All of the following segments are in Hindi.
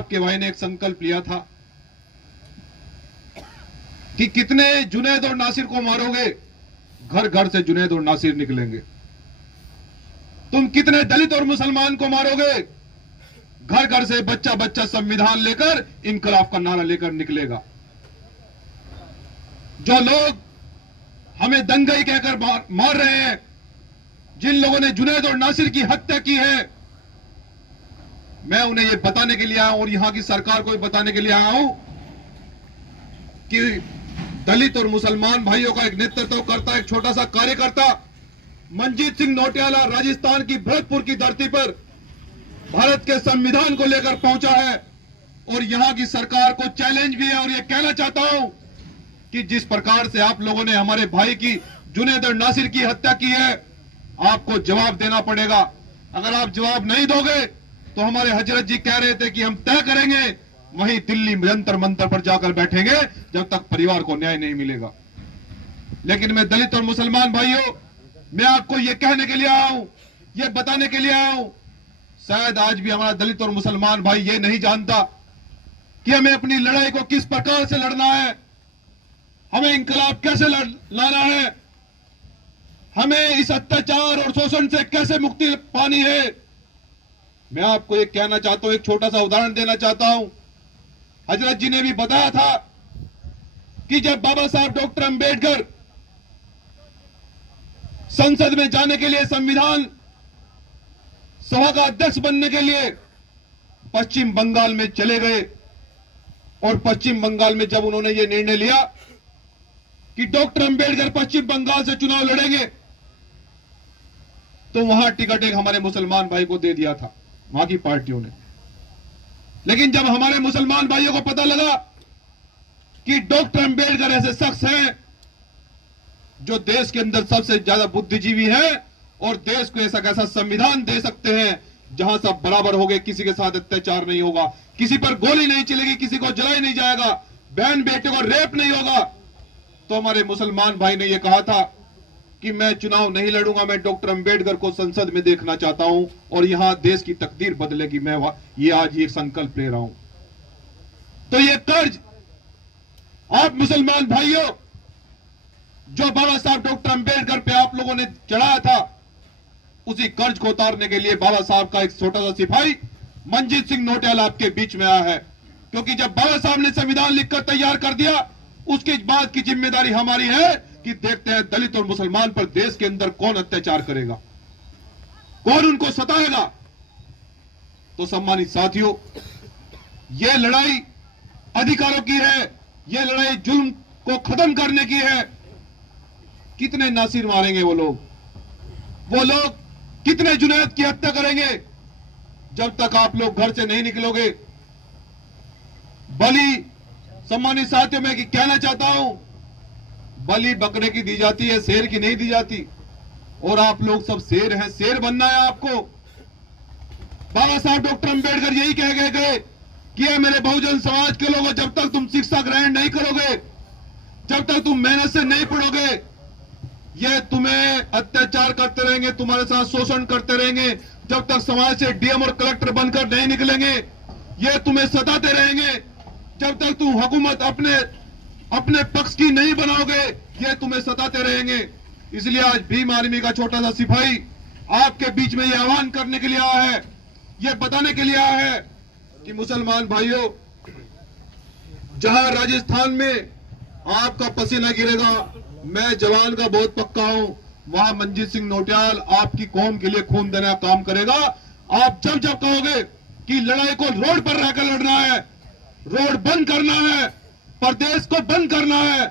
आपके भाई ने एक संकल्प लिया था कि कितने जुनैद और नासिर को मारोगे, घर घर से जुनैद और नासिर निकलेंगे। तुम कितने दलित और मुसलमान को मारोगे, घर घर से बच्चा बच्चा संविधान लेकर इनकलाब का नारा लेकर निकलेगा। जो लोग हमें दंगई कहकर मार रहे हैं, जिन लोगों ने जुनैद और नासिर की हत्या की है, मैं उन्हें यह बताने के लिए आया हूं और यहां की सरकार को भी बताने के लिए आया हूं कि दलित और मुसलमान भाइयों का एक नेतृत्व करता एक छोटा सा कार्यकर्ता मंजीत सिंह नौटियाला राजस्थान की भरतपुर की धरती पर भारत के संविधान को लेकर पहुंचा है और यहां की सरकार को चैलेंज भी है और यह कहना चाहता हूं कि जिस प्रकार से आप लोगों ने हमारे भाई की जुनैद और नासिर की हत्या की है, आपको जवाब देना पड़ेगा। अगर आप जवाब नहीं दोगे तो हमारे हजरत जी कह रहे थे कि हम तय करेंगे, वहीं दिल्ली जंतर मंतर पर जाकर बैठेंगे जब तक परिवार को न्याय नहीं मिलेगा। लेकिन मैं दलित और मुसलमान भाइयों, मैं आपको यह कहने के लिए आया हूं, यह बताने के लिए आया हूं, शायद आज भी हमारा दलित और मुसलमान भाई ये नहीं जानता कि हमें अपनी लड़ाई को किस प्रकार से लड़ना है, हमें इंकलाब कैसे लाना है, हमें इस अत्याचार और शोषण से कैसे मुक्ति पानी है। मैं आपको एक कहना चाहता हूं, एक छोटा सा उदाहरण देना चाहता हूं। हजरत जी ने भी बताया था कि जब बाबा साहब डॉक्टर अंबेडकर संसद में जाने के लिए, संविधान सभा का अध्यक्ष बनने के लिए पश्चिम बंगाल में चले गए और पश्चिम बंगाल में जब उन्होंने यह निर्णय लिया कि डॉक्टर अंबेडकर पश्चिम बंगाल से चुनाव लड़ेंगे, तो वहां टिकट एक हमारे मुसलमान भाई को दे दिया था वहां की पार्टियों ने। लेकिन जब हमारे मुसलमान भाइयों को पता लगा कि डॉक्टर अंबेडकर ऐसे शख्स हैं जो देश के अंदर सबसे ज्यादा बुद्धिजीवी है और देश को ऐसा संविधान दे सकते हैं जहां सब बराबर हो गए, किसी के साथ अत्याचार नहीं होगा, किसी पर गोली नहीं चलेगी, किसी को जलाया नहीं जाएगा, बहन बेटे को रेप नहीं होगा, तो हमारे मुसलमान भाई ने यह कहा था कि मैं चुनाव नहीं लड़ूंगा, मैं डॉक्टर अंबेडकर को संसद में देखना चाहता हूं और यहां देश की तकदीर बदलेगी, मैं ये आज ये संकल्प ले रहा हूं। तो ये कर्ज आप मुसलमान भाइयों, जो बाबा साहब डॉक्टर अंबेडकर पे आप लोगों ने चढ़ाया था, उसी कर्ज को उतारने के लिए बाबा साहब का एक छोटा सा सिपाही मंजीत सिंह नौटियाला आपके बीच में आया है। क्योंकि जब बाबा साहब ने संविधान लिखकर तैयार कर दिया, उसके बाद की जिम्मेदारी हमारी है कि देखते हैं दलित और मुसलमान पर देश के अंदर कौन अत्याचार करेगा, कौन उनको सताएगा। तो सम्मानित साथियों, यह लड़ाई अधिकारों की है, यह लड़ाई जुल्म को खत्म करने की है। कितने नासिर मारेंगे वो लोग कितने जुनैद की हत्या करेंगे जब तक आप लोग घर से नहीं निकलोगे। बलि, सम्मानित साथियों, मैं कहना चाहता हूं, बलि बकरे की दी जाती है, शेर की नहीं दी जाती। और आप लोग सब शेर हैं, शेर बनना है आपको। बाबा साहब डॉक्टर अंबेडकर यही कह गए कि ये मेरे बहुजन समाज के लोगों, जब तक तुम शिक्षा ग्रहण नहीं करोगे, जब तक तुम मेहनत से नहीं पढ़ोगे, ये तुम्हें अत्याचार करते रहेंगे, तुम्हारे साथ शोषण करते रहेंगे, जब तक समाज से डीएम और कलेक्टर बनकर नहीं निकलेंगे, ये तुम्हें सताते रहेंगे, जब तक तुम हुकूमत अपने पक्ष की नहीं बनाओगे, ये तुम्हें सताते रहेंगे। इसलिए आज भीम आर्मी का छोटा सा सिपाही आपके बीच में यह आह्वान करने के लिए आया है, यह बताने के लिए आया है कि मुसलमान भाइयों, जहां राजस्थान में आपका पसीना गिरेगा, मैं जवान का बहुत पक्का हूं, वहां मंजीत सिंह नौटियाल आपकी कौम के लिए खून देने का काम करेगा। आप जब जब कहोगे कि लड़ाई को रोड पर रहकर लड़ना है, रोड बंद करना है, प्रदेश को बंद करना है,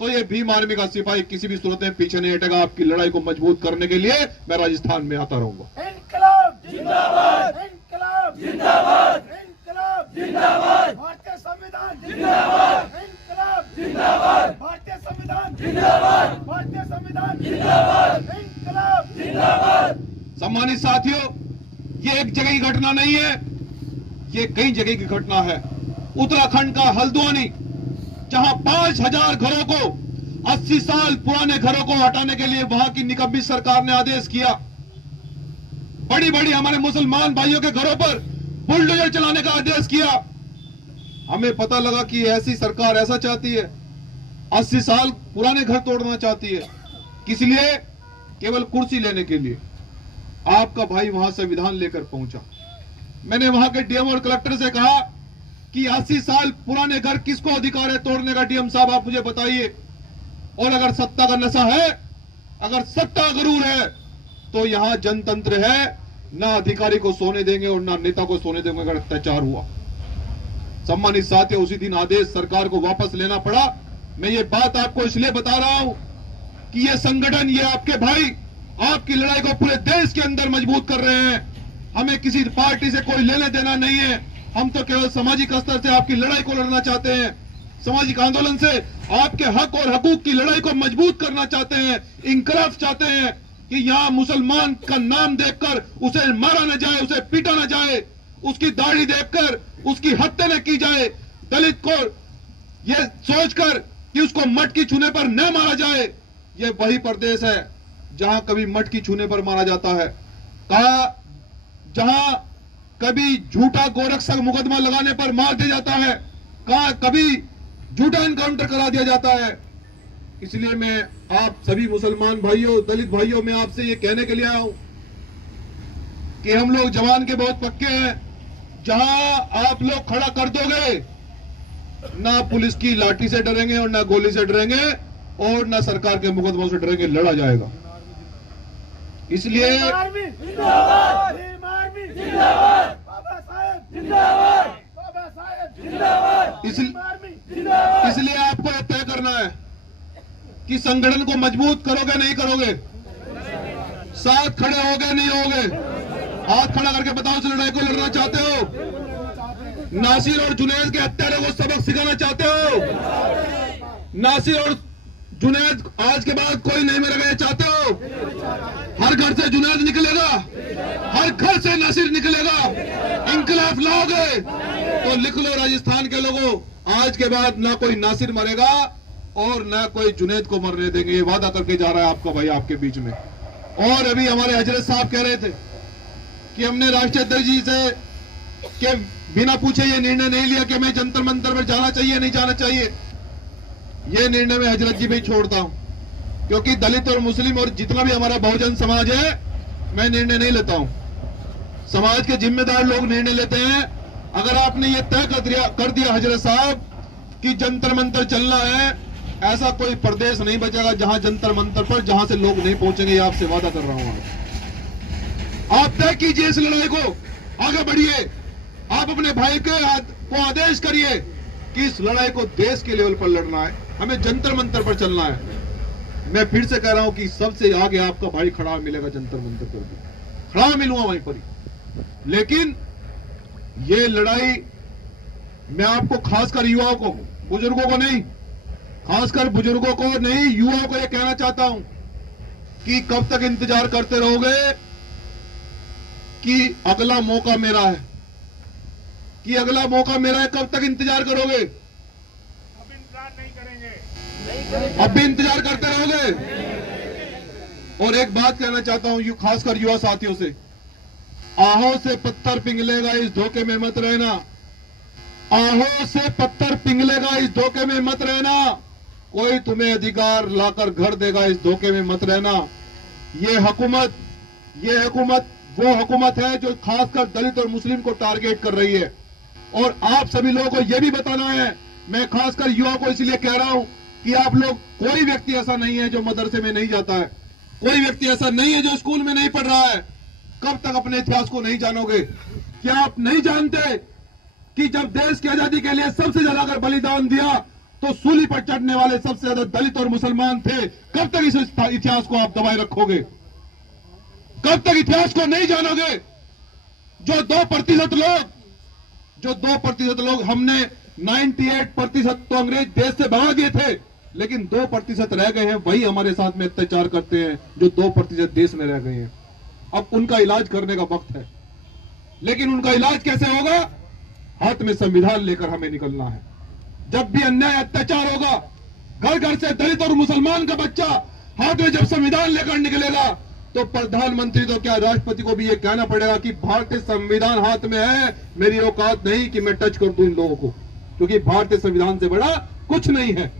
तो ये भीम आर्मी का सिपाही किसी भी सूरत में पीछे नहीं हटेगा। आपकी लड़ाई को मजबूत करने के लिए मैं राजस्थान में आता रहूंगा। इनकलाब जिंदाबाद, इनकलाब जिंदाबाद, इनकलाब जिंदाबाद, भारतीय संविधान जिंदाबाद, इनकलाब जिंदाबाद, भारतीय संविधान जिंदाबाद, भारतीय संविधान जिंदाबाद, इनकलाब जिंदाबाद। सम्मानित साथियों, ये एक जगह की घटना नहीं है, ये कई जगह की घटना है। उत्तराखंड का हल्द्वानी, जहां 5000 घरों को, 80 साल पुराने घरों को हटाने के लिए वहां की निकम्मी सरकार ने आदेश किया। बड़ी बड़ी हमारे मुसलमान भाइयों के घरों पर बुलडोजर चलाने का आदेश किया। हमें पता लगा कि ऐसी सरकार ऐसा चाहती है, 80 साल पुराने घर तोड़ना चाहती है, किस लिए? केवल कुर्सी लेने के लिए। आपका भाई वहां संविधान लेकर पहुंचा। मैंने वहां के डीएम और कलेक्टर से कहा कि 80 साल पुराने घर किसको अधिकार है तोड़ने का? डीएम साहब आप मुझे बताइए। और अगर सत्ता का नशा है, अगर सत्ता गरूर है, तो यहां जनतंत्र है, ना अधिकारी को सोने देंगे और ना नेता को सोने देंगे अगर अत्याचार हुआ। सम्मानित साथियों, उसी दिन आदेश सरकार को वापस लेना पड़ा। मैं ये बात आपको इसलिए बता रहा हूं कि ये संगठन, ये आपके भाई आपकी लड़ाई को पूरे देश के अंदर मजबूत कर रहे हैं। हमें किसी पार्टी से कोई लेना देना नहीं है। हम तो केवल सामाजिक स्तर से आपकी लड़ाई को लड़ना चाहते हैं, सामाजिक आंदोलन से आपके हक और हकूक की लड़ाई को मजबूत करना चाहते हैं। इंकलाब चाहते हैं कि यहां मुसलमान का नाम देखकर उसे मारा न जाए, उसे पीटा न जाए, उसकी दाढ़ी देखकर उसकी हत्या न की जाए, दलित को यह सोचकर कि उसको मटकी छूने पर न मारा जाए। यह वही प्रदेश है जहां कभी मटकी छूने पर मारा जाता है, कहा जहां कभी झूठा गोरक्षा मुकदमा लगाने पर मार दिया जाता है, कहा कभी झूठा एनकाउंटर करा दिया जाता है। इसलिए मैं आप सभी मुसलमान भाइयों, दलित भाइयों, मैं आपसे ये कहने के लिए आया हूं कि हम लोग जवान के बहुत पक्के हैं। जहां आप लोग खड़ा कर दोगे, ना पुलिस की लाठी से डरेंगे और ना गोली से डरेंगे और ना सरकार के मुकदमों से डरेंगे, लड़ा जाएगा। इसलिए इसलिए आपको यह तय करना है कि संगठन को मजबूत करोगे नहीं करोगे, साथ खड़े होगे नहीं होगे। हाथ खड़ा करके बताओ, इस लड़ाई को लड़ना चाहते हो? नासिर और जुनैद के हत्यारों को सबक सिखाना चाहते हो? नासिर और जुनैद आज के बाद कोई नहीं मरेगा चाहते हो? हर घर से जुनैद निकलेगा, हर घर से नासिर निकलेगा। इंकलाब लाओगे तो लिख लो राजस्थान के लोगों, आज के बाद ना कोई नासिर मरेगा और ना कोई जुनैद को मरने देंगे। ये वादा करके जा रहा है आपका भाई आपके बीच में। और अभी हमारे हजरत साहब कह रहे थे कि हमने राष्ट्रीय अध्यक्ष जी से के बिना पूछे ये निर्णय नहीं लिया कि हमें जंतर मंतर पर जाना चाहिए नहीं जाना चाहिए। ये निर्णय मैं हजरत जी पे छोड़ता हूं, क्योंकि दलित और मुस्लिम और जितना भी हमारा बहुजन समाज है, मैं निर्णय नहीं लेता हूं। समाज के जिम्मेदार लोग निर्णय लेते हैं। अगर आपने ये तय कर दिया हजरत साहब कि जंतर मंतर चलना है, ऐसा कोई प्रदेश नहीं बचेगा जहां जंतर मंतर पर जहां से लोग नहीं पहुंचेंगे। ये आपसे वादा कर रहा हूं। आप तय कीजिए इस लड़ाई को, आगे बढ़िए। आप अपने भाई के को आदेश करिए कि इस लड़ाई को देश के लेवल पर लड़ना है, हमें जंतर मंतर पर चलना है। मैं फिर से कह रहा हूं कि सबसे आगे आपका भाई खड़ा मिलेगा जंतर मंतर पर भी, खड़ा मिलूंगा वहीं पर ही। लेकिन ये लड़ाई मैं आपको, खासकर युवाओं को, बुजुर्गों को नहीं, खासकर बुजुर्गों को नहीं, युवाओं को यह कहना चाहता हूं कि कब तक इंतजार करते रहोगे कि अगला मौका मेरा है, कि अगला मौका मेरा है। कब तक इंतजार करोगे? अब इंतजार नहीं करेंगे, अब भी इंतजार करते रहोगे। और एक बात कहना चाहता हूं खासकर युवा साथियों से, आहों से पत्थर पिघलेगा इस धोखे में मत रहना। आहों से पत्थर पिघलेगा इस धोखे में मत रहना। कोई तुम्हें अधिकार लाकर घर देगा इस धोखे में मत रहना। ये हुकूमत वो हुकूमत है जो खासकर दलित और मुस्लिम को टारगेट कर रही है। और आप सभी लोगों को यह भी बताना है, मैं खासकर युवा को इसलिए कह रहा हूं कि आप लोग, कोई व्यक्ति ऐसा नहीं है जो मदरसे में नहीं जाता है, कोई व्यक्ति ऐसा नहीं है जो स्कूल में नहीं पढ़ रहा है। कब तक अपने इतिहास को नहीं जानोगे? क्या आप नहीं जानते कि जब देश की आजादी के लिए सबसे ज्यादा अगर बलिदान दिया तो सूली पर चढ़ने वाले सबसे ज्यादा दलित और मुसलमान थे? कब तक इस इतिहास को आप दबाए रखोगे? कब तक इतिहास को नहीं जानोगे? जो 2% लोग हमने 98% तो अंग्रेज देश से भगा दिए थे, लेकिन 2% रह गए हैं, वही हमारे साथ में अत्याचार करते हैं जो 2% देश में रह गए हैं। अब उनका इलाज करने का वक्त है, लेकिन उनका इलाज कैसे होगा? हाथ में संविधान लेकर हमें निकलना है। जब भी अन्याय अत्याचार होगा, घर घर से दलित और मुसलमान का बच्चा हाथ में जब संविधान लेकर निकलेगा तो प्रधानमंत्री तो क्या राष्ट्रपति को भी ये कहना पड़ेगा कि भारतीय संविधान हाथ में है, मेरी औकात नहीं कि मैं टच कर दूं इन लोगों को, क्योंकि भारतीय संविधान से बड़ा कुछ नहीं है।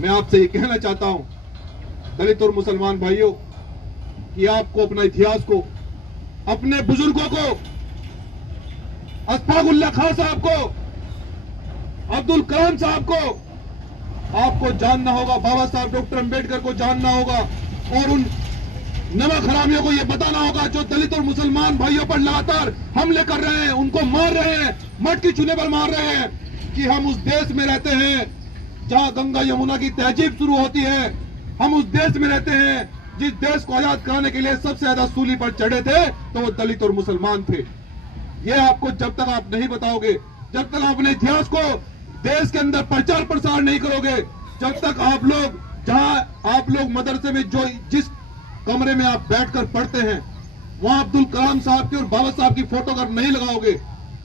मैं आपसे ये कहना चाहता हूं दलित और मुसलमान भाइयों कि आपको अपना इतिहास को, अपने बुजुर्गों को, अशफाकुल्लाह खां साहब को, अब्दुल कलाम साहब को आपको जानना होगा, बाबा साहब डॉक्टर अंबेडकर को जानना होगा और उन नमक हरामियों को यह बताना होगा जो दलित और मुसलमान भाइयों पर लगातार हमले कर रहे हैं, उनको मार रहे हैं, मटकी चूल्हे पर मार रहे हैं, कि हम उस देश में रहते हैं जहां गंगा यमुना की तहजीब शुरू होती है। हम उस देश में रहते हैं जिस देश को आजाद कराने के लिए सबसे ज्यादा सूली पर चढ़े थे तो वो दलित और मुसलमान थे। ये आपको जब तक आप नहीं बताओगे, जब तक आप अपने इतिहास को देश के अंदर प्रचार प्रसार नहीं करोगे, जब तक आप लोग जहां आप लोग मदरसे में जो जिस कमरे में आप बैठकर पढ़ते हैं वहां अब्दुल कलाम साहब की और बाबा साहब की फोटो अगर नहीं लगाओगे,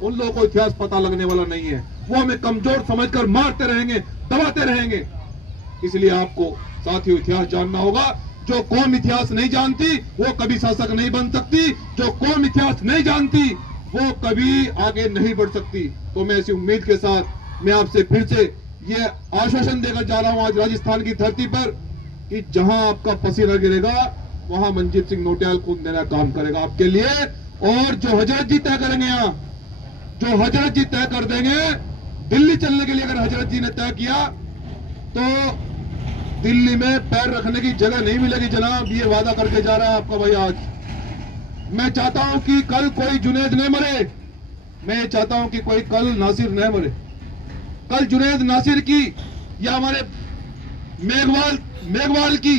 उन लोगों को इतिहास पता लगने वाला नहीं है। वो हमें कमजोर समझकर मारते रहेंगे, दबाते रहेंगे। इसलिए आपको साथियों इतिहास जानना होगा। जो कौम इतिहास नहीं जानती वो कभी शासक नहीं बन सकती, जो कौम इतिहास नहीं जानती वो कभी आगे नहीं बढ़ सकती। तो मैं इसी उम्मीद के साथ मैं आपसे फिर से ये आश्वासन देकर जा रहा हूं आज राजस्थान की धरती पर कि जहां आपका पसीना गिरेगा वहां मनजीत सिंह नोटियाल खून देना काम करेगा आपके लिए। और जो हजरत जी तय करेंगे, यहाँ जो हजरत जी तय कर देंगे, दिल्ली चलने के लिए अगर हजरत जी ने तय किया तो दिल्ली में पैर रखने की जगह नहीं मिलेगी जनाब। ये वादा करके जा रहा है आपका भाई आज। मैं चाहता हूं कि कल कोई जुनैद न मरे, मैं ये चाहता हूं कि कोई कल नासिर न मरे। कल जुनैद नासिर की या हमारे मेघवाल की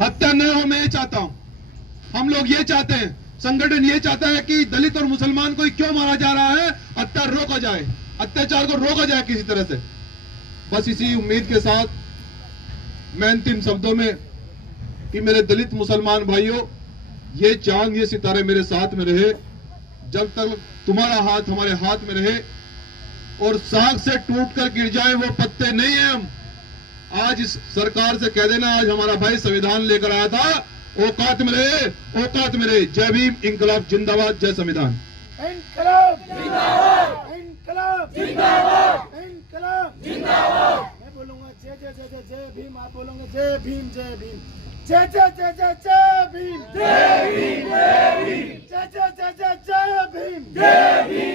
हत्या न हो, मैं ये चाहता हूं। हम लोग ये चाहते हैं, संगठन ये चाहता है कि दलित और मुसलमान को क्यों मारा जा रहा है, रोका जाए, अत्याचार को रोका जाए किसी तरह से। बस इसी उम्मीद के साथ मैं अंतिम शब्दों में कि मेरे दलित मुसलमान भाइयों, ये चांद ये सितारे मेरे साथ में रहे, जब तक तुम्हारा हाथ हमारे हाथ में रहे और साग से टूटकर गिर जाए वो पत्ते नहीं है हम। आज इस सरकार से कह देना, आज हमारा भाई संविधान लेकर आया था, औकात में रहे, औकात में रहे। जय भीम, इंकलाब जिंदाबाद, जय संविधान। इंकलाब जिंदाबाद, इंकलाब जिंदाबाद, इंकलाब जिंदाबाद। मैं बोलूंगा जय जय जय जय जय भीम, आप बोलोगे जय भीम जय भीम, जय जय जय जय जय भीम, जय भीम जय भीम, जय जय जय जय जय भीम, जय भीम।